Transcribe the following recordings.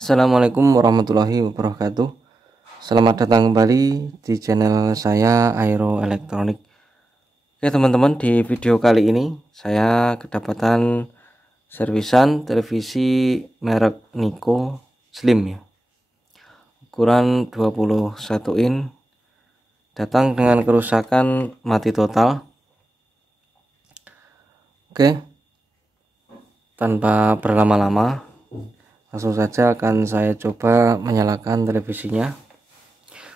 Assalamualaikum warahmatullahi wabarakatuh. Selamat datang kembali di channel saya Aero Elektronik. Oke teman-teman, di video kali ini saya kedapatan servisan televisi merek Nico Slim ya, ukuran 21 in, datang dengan kerusakan mati total. Oke, tanpa berlama-lama langsung saja akan saya coba menyalakan televisinya.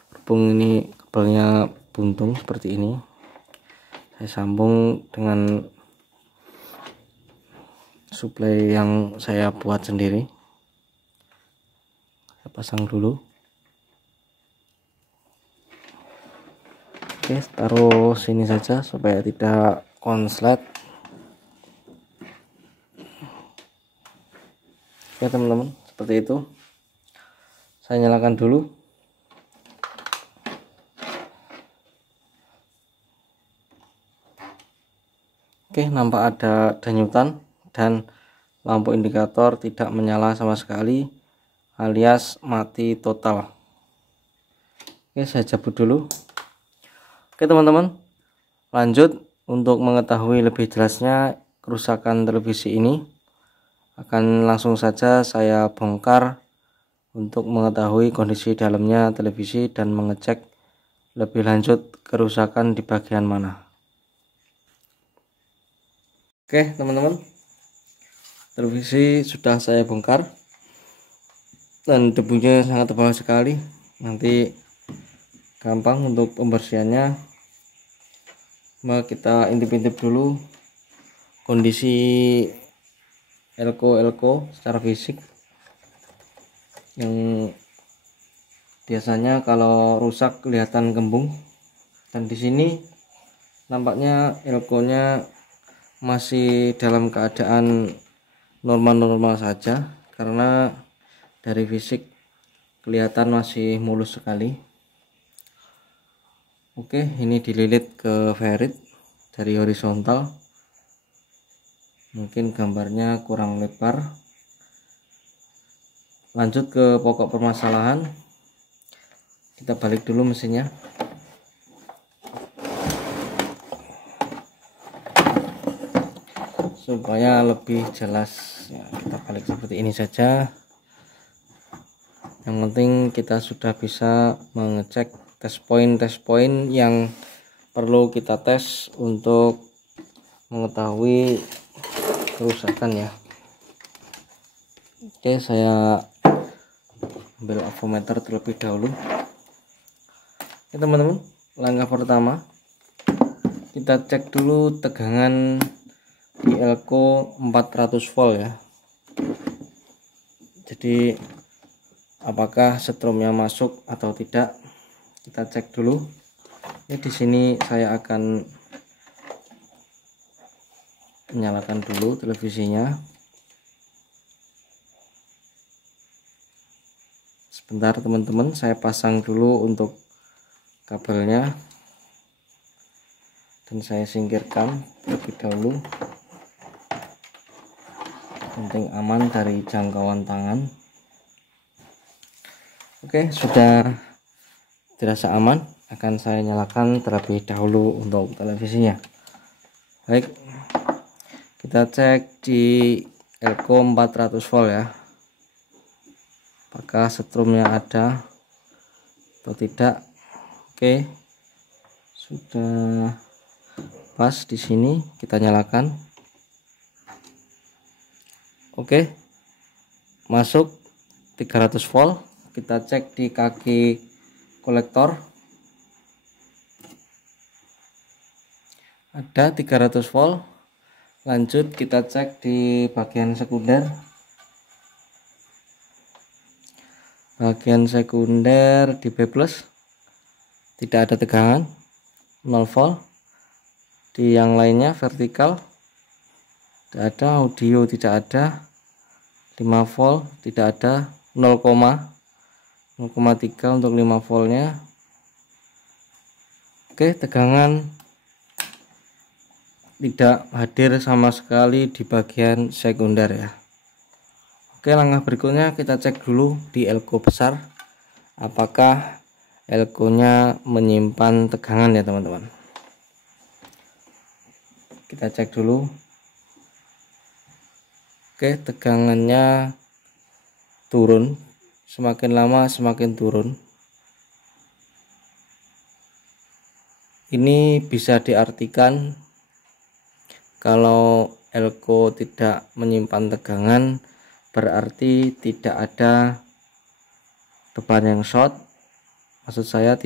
Berhubung ini kabelnya buntung seperti ini, saya sambung dengan suplai yang saya buat sendiri. Saya pasang dulu. Oke, taruh sini saja supaya tidak konslet. Oke teman-teman, seperti itu. Saya nyalakan dulu. Oke, nampak ada denyutan dan lampu indikator tidak menyala sama sekali, alias mati total. Oke, saya cabut dulu. Oke teman-teman, lanjut untuk mengetahui lebih jelasnya kerusakan televisi ini, akan langsung saja saya bongkar untuk mengetahui kondisi dalamnya televisi dan mengecek lebih lanjut kerusakan di bagian mana. Oke teman-teman, televisi sudah saya bongkar dan debunya sangat tebal sekali. Nanti gampang untuk pembersihannya. Maka kita intip-intip dulu kondisi elko secara fisik, yang biasanya kalau rusak kelihatan kembung, dan di sini nampaknya elkonya masih dalam keadaan normal-normal saja, karena dari fisik kelihatan masih mulus sekali. Oke, ini dililit ke ferrit dari horizontal. Mungkin gambarnya kurang lebar. Lanjut ke pokok permasalahan. Kita balik dulu mesinnya. Supaya lebih jelas ya, kita balik seperti ini saja. Yang penting kita sudah bisa mengecek tes poin yang perlu kita tes untuk mengetahui kerusakan ya. Oke, saya ambil avometer terlebih dahulu. Oke teman-teman, langkah pertama kita cek dulu tegangan di elko 400 volt ya. Jadi apakah setrumnya masuk atau tidak, kita cek dulu. Di sini saya akan menyalakan dulu televisinya. Sebentar teman-teman, saya pasang dulu untuk kabelnya dan saya singkirkan terlebih dahulu. Penting aman dari jangkauan tangan. Oke, sudah dirasa aman, akan saya nyalakan terlebih dahulu untuk televisinya. Baik, kita cek di elko 400 volt ya, apakah setrumnya ada atau tidak. Oke, sudah pas di sini, kita nyalakan. Oke, masuk 300 volt. Kita cek di kaki kolektor, ada 300 volt. Lanjut kita cek di bagian sekunder. Bagian sekunder di B+, tidak ada tegangan, 0 volt. Di yang lainnya vertikal tidak ada, audio tidak ada, 5 volt tidak ada, 0,3 untuk 5 voltnya. Oke, tegangan tidak hadir sama sekali di bagian sekunder ya. Oke, langkah berikutnya kita cek dulu di elko besar apakah elko nya menyimpan tegangan ya teman-teman. Kita cek dulu. Oke, tegangannya turun, semakin lama semakin turun. Ini bisa diartikan kalau elko tidak menyimpan tegangan berarti tidak ada beban yang short. Maksud saya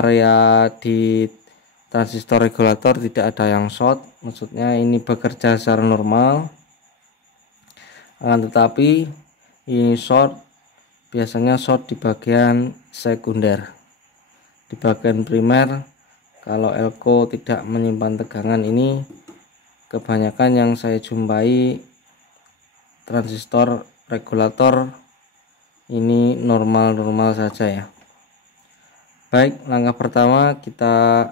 area di transistor regulator tidak ada yang short, maksudnya ini bekerja secara normal. Tetapi ini short, biasanya short di bagian sekunder. Di bagian primer, kalau elko tidak menyimpan tegangan ini, kebanyakan yang saya jumpai transistor regulator ini normal-normal saja ya. Baik, langkah pertama kita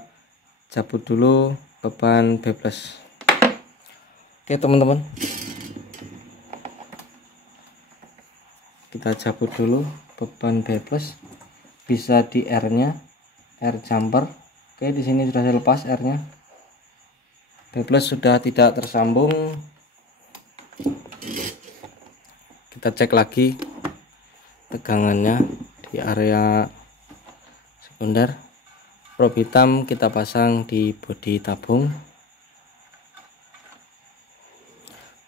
cabut dulu beban B+. Oke teman-teman, kita cabut dulu beban B+, bisa di R nya, R jumper. Oke, di sini sudah saya lepas R nya. B+ sudah tidak tersambung. Kita cek lagi tegangannya di area sekunder. Prob hitam kita pasang di bodi tabung.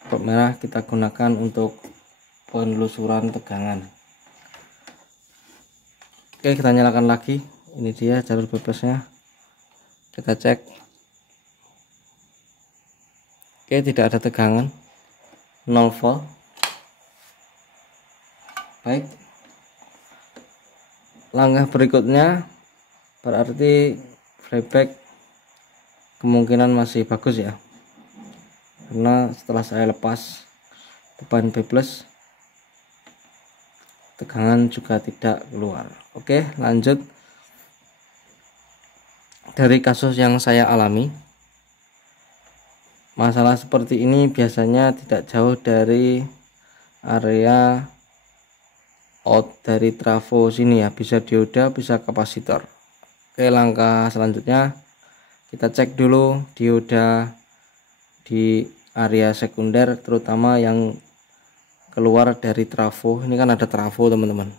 Prob merah kita gunakan untuk penelusuran tegangan. Oke, kita nyalakan lagi. Ini dia jalur B+ nya. Kita cek. Oke, tidak ada tegangan, 0 volt. Baik, langkah berikutnya berarti flyback kemungkinan masih bagus ya, karena setelah saya lepas beban B+, tegangan juga tidak keluar. Oke, lanjut. Dari kasus yang saya alami, masalah seperti ini biasanya tidak jauh dari area out dari trafo sini ya, bisa dioda bisa kapasitor. Oke, langkah selanjutnya kita cek dulu dioda di area sekunder, terutama yang keluar dari trafo. Ini kan ada trafo teman-teman.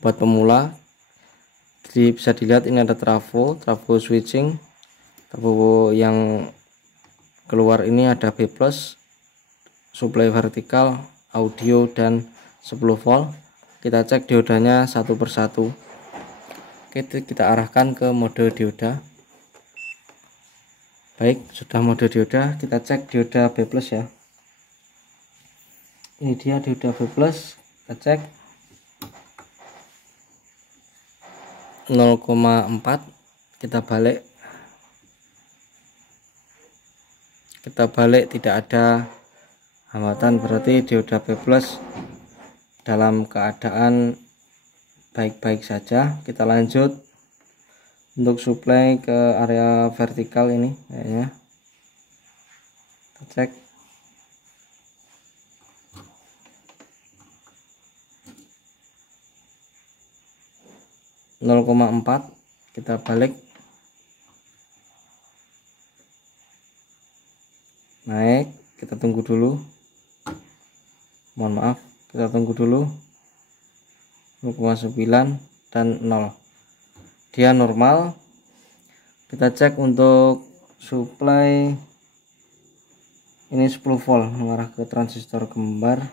Buat pemula bisa dilihat ini ada trafo switching. Trafo yang keluar ini ada B+, suplai vertikal, audio dan 10 volt. Kita cek diodanya satu persatu. Oke, kita arahkan ke mode dioda. Baik, sudah mode dioda, kita cek dioda B+ ya. Ini dia dioda B+, kita cek 0,4. Kita balik, tidak ada hambatan, berarti dioda B+ dalam keadaan baik-baik saja. Kita lanjut untuk suplai ke area vertikal ini kayaknya. Kita cek. Kita balik, naik, kita tunggu dulu, mohon maaf, kita tunggu dulu. 0,9 dan 0, dia normal. Kita cek untuk suplai, ini 10 volt mengarah ke transistor kembar.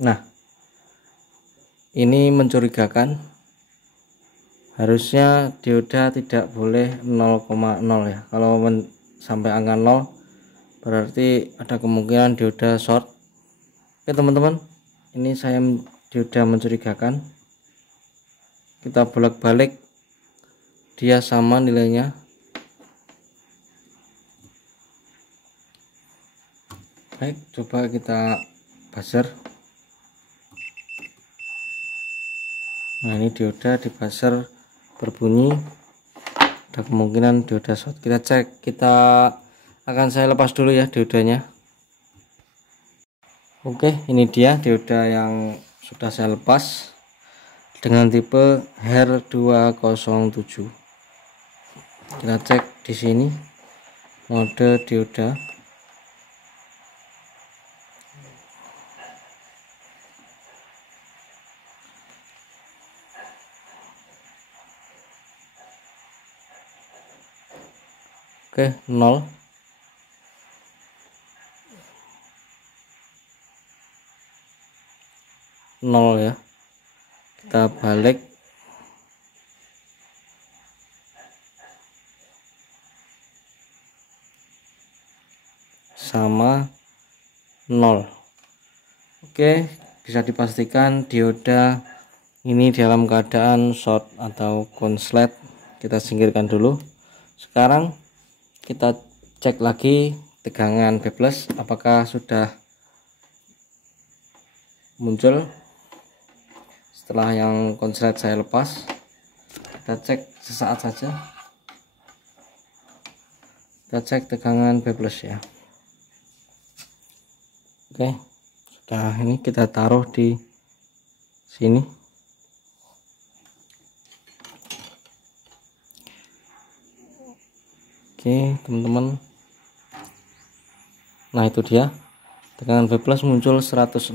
Nah, ini mencurigakan. Harusnya dioda tidak boleh 0,0 ya. Kalau sampai angka 0 berarti ada kemungkinan dioda short. Oke teman-teman, ini saya dioda mencurigakan. Kita bolak-balik, dia sama nilainya. Baik, coba kita buzzer. Nah, ini dioda di buzzer berbunyi, ada kemungkinan dioda short. Kita cek, kita akan saya lepas dulu ya diodanya. Oke, ini dia dioda yang sudah saya lepas dengan tipe HER 207. Kita cek di sini mode dioda. Oke, 0. Ya, kita balik sama 0. Oke, bisa dipastikan dioda ini dalam keadaan short atau konslet. Kita singkirkan dulu. Sekarang kita cek lagi tegangan B+ apakah sudah muncul setelah yang konslet saya lepas. Kita cek sesaat saja. Kita cek tegangan B+ ya. Oke, sudah. Ini kita taruh di sini. Oke teman-teman, nah itu dia tegangan B+ muncul 106.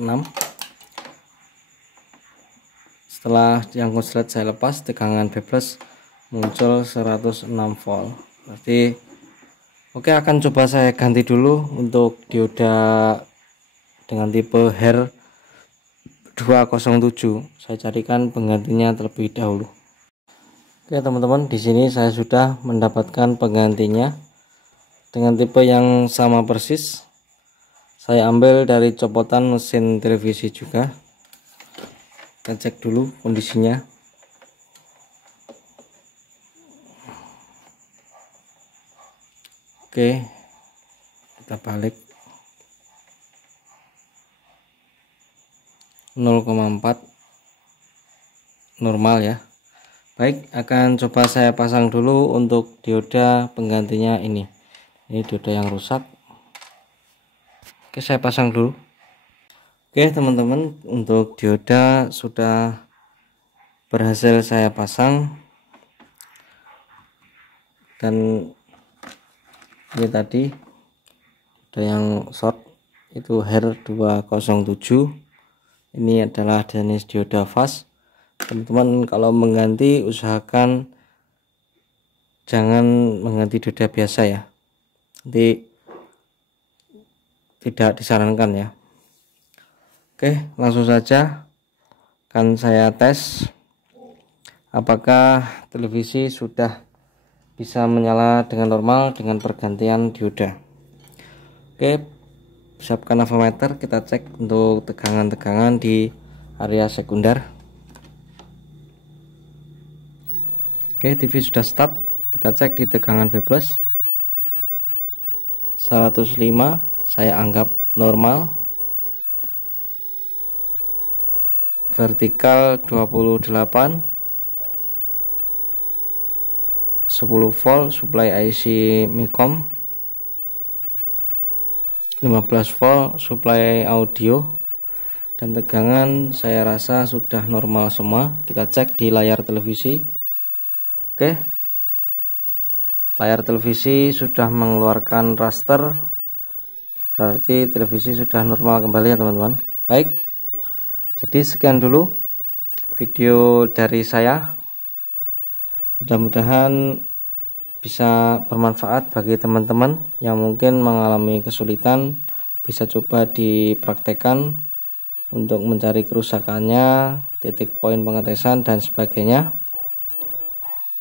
Setelah yang konslet saya lepas, tegangan B+ muncul 106 volt. Berarti oke, akan coba saya ganti dulu untuk dioda dengan tipe HER 207. Saya carikan penggantinya terlebih dahulu. Oke teman-teman, di sini saya sudah mendapatkan penggantinya dengan tipe yang sama persis. Saya ambil dari copotan mesin televisi juga. Kita cek dulu kondisinya. Oke, kita balik 0,4 normal ya. Baik, akan coba saya pasang dulu untuk dioda penggantinya ini. Ini dioda yang rusak. Oke, saya pasang dulu. Oke teman-teman, untuk dioda sudah berhasil saya pasang, dan ini tadi ada yang short itu HER 207. Ini adalah jenis dioda fast. Teman-teman kalau mengganti usahakan jangan mengganti dioda biasa ya, nanti tidak disarankan ya. Oke, langsung saja akan saya tes apakah televisi sudah bisa menyala dengan normal dengan pergantian dioda. Oke, siapkan avometer, kita cek untuk tegangan-tegangan di area sekunder. Oke, TV sudah start. Kita cek di tegangan B+. 105 saya anggap normal. Vertikal 28, 10 volt supply IC Micom, 15 volt supply audio, dan tegangan saya rasa sudah normal semua. Kita cek di layar televisi. Oke, layar televisi sudah mengeluarkan raster, berarti televisi sudah normal kembali ya teman-teman. Baik, jadi sekian dulu video dari saya. Mudah-mudahan bisa bermanfaat bagi teman-teman yang mungkin mengalami kesulitan. Bisa coba dipraktekkan untuk mencari kerusakannya, titik poin pengetesan dan sebagainya.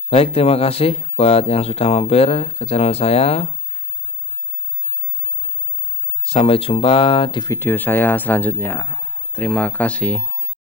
Baik, terima kasih buat yang sudah mampir ke channel saya. Sampai jumpa di video saya selanjutnya. Terima kasih.